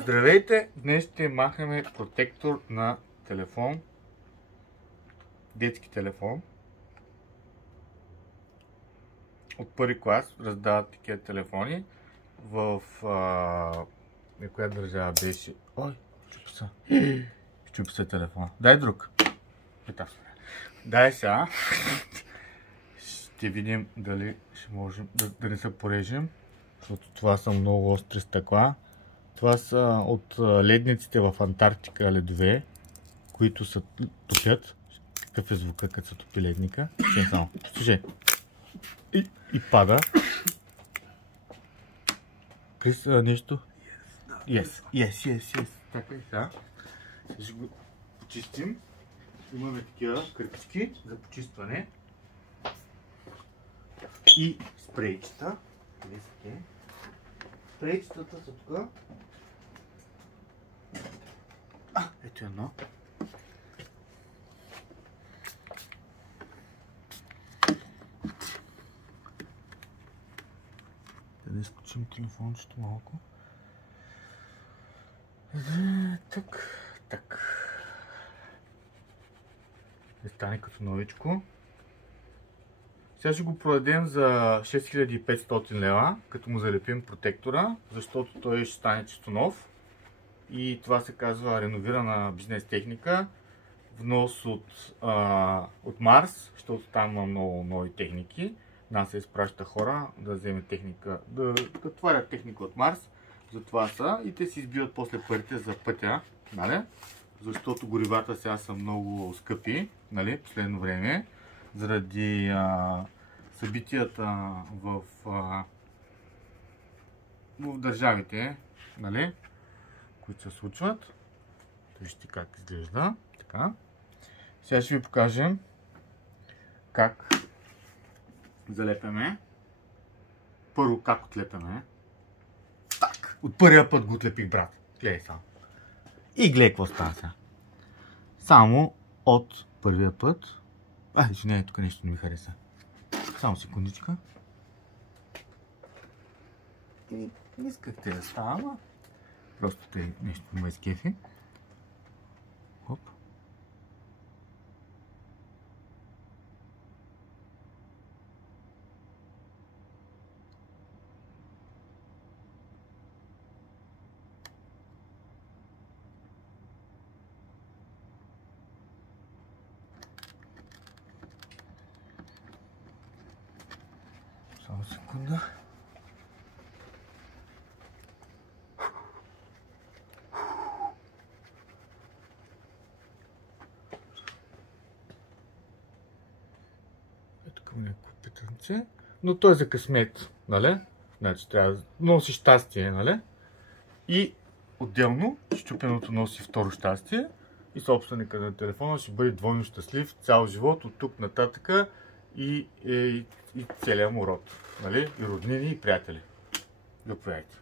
Здравейте! Днес ще махаме протектор на телефон. Детски телефон. От първи клас раздават такива телефони. В коя държава беше? Ой, щупи се телефона. Дай друг. Дай сега. Ще видим дали ще можем да не се порежем, защото това са много остри стъкла. Това са от ледниците в Антарктика ледове, които се топят. Какъв е звука, като се топи ледника? Слушай. И пада. Крис, нещо? Yes. Така и сега. Ще го почистим. Имаме такива кърпички за почистване. И спрейчета. Спрейчетата са тук. Ето едно. Да изключим телефончето малко. Так. Да стане като новичко. Сега ще го продадем за 6500 лева, като му залепим протектора, защото той ще стане чисто нов. И това се казва реновирана бизнес техника. Внос от Марс, защото там има много нови техники. Нас се изпраща хора да вземе техника, да тварят техника от Марс. Затова са и те си избиват после парите за пътя, нали? Защото горивата сега са много скъпи, нали? Последно време, заради събитията в държавите, нали? Които се случват. Вижте как изглежда. Така. Сега ще ви покажем как залепяме. Първо как отлепяме. Так. От първия път го отлепих, брат. Гледай само. И гледай какво става сега. Само от първия път. Извинявай, тук нещо не ми хареса. Само секундичка. И не искахте да става, ама просто тъй нещо ме изкефи. Хоп. Само секунда. Ето към някакво питънце. Но той е за късмет, нали? Значи трябва да носи щастие, нали? И отделно счупеното носи второ щастие. И собственика на телефона ще бъде двойно щастлив цял живот от тук нататъка и целият му род. Нали? И роднини, и приятели. Заповядайте.